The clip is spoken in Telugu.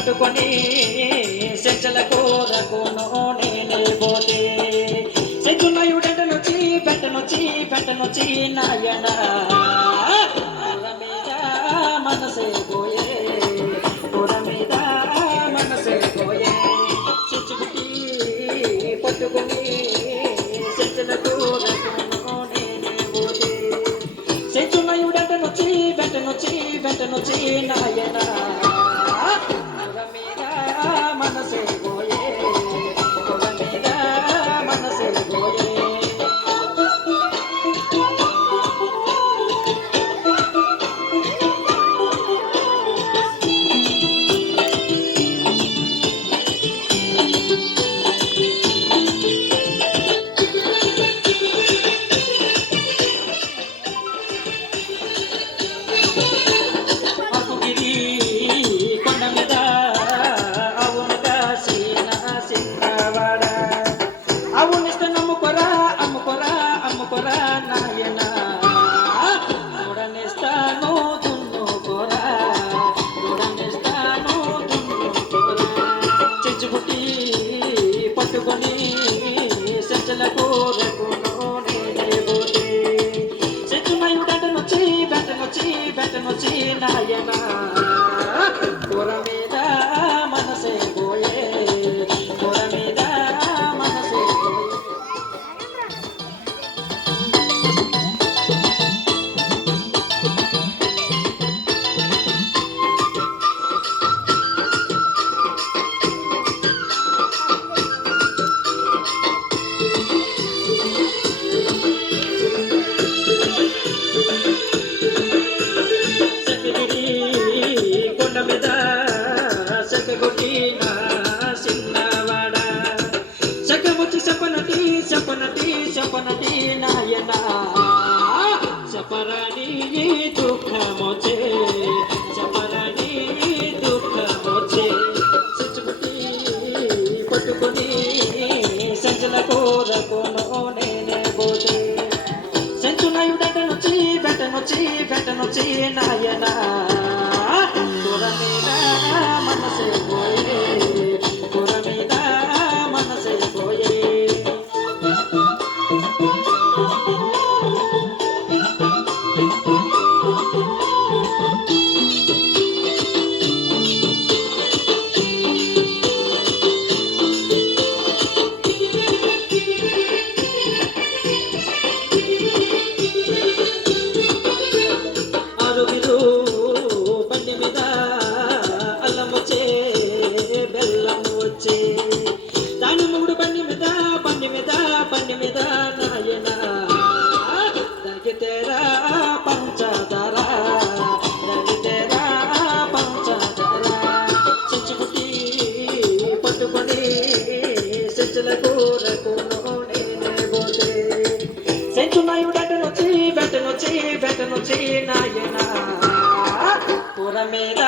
పట్టుకొని సెంచల కూరకును నేనే పోతే. సెంచులయుడెంటనొచ్చి పెట్టనొచ్చి పెట్టనొచ్చి నాయన. మీద మనసే పోయే. కూర మీద మనసే పోయే. చిచ్చుకుటి పట్టుకొని సెంచల కూరకును నేనే పోతే. సెంచులయుడెంటనొచ్చి పెట్టనొచ్చి పెట్టనొచ్చి నాయన. నాయన చెప్పనటి చెప్పనటి నాయన. చెప్పరాని ఈ దుఃఖమొచ్చే చెప్పరాని ఈ దుఃఖమొచ్చే. సిచ్చుబుట్టి పట్టుకొని సంచల కూరకును నేనే పోతే. సెంచునయుడటనొచ్చి బెట్టనొచ్చి బెట్టనొచ్చి నాయ సెంచునాయుడటనొచ్చి బెట్టనొచ్చి బెట్టనొచ్చి నాయన. కూర మీద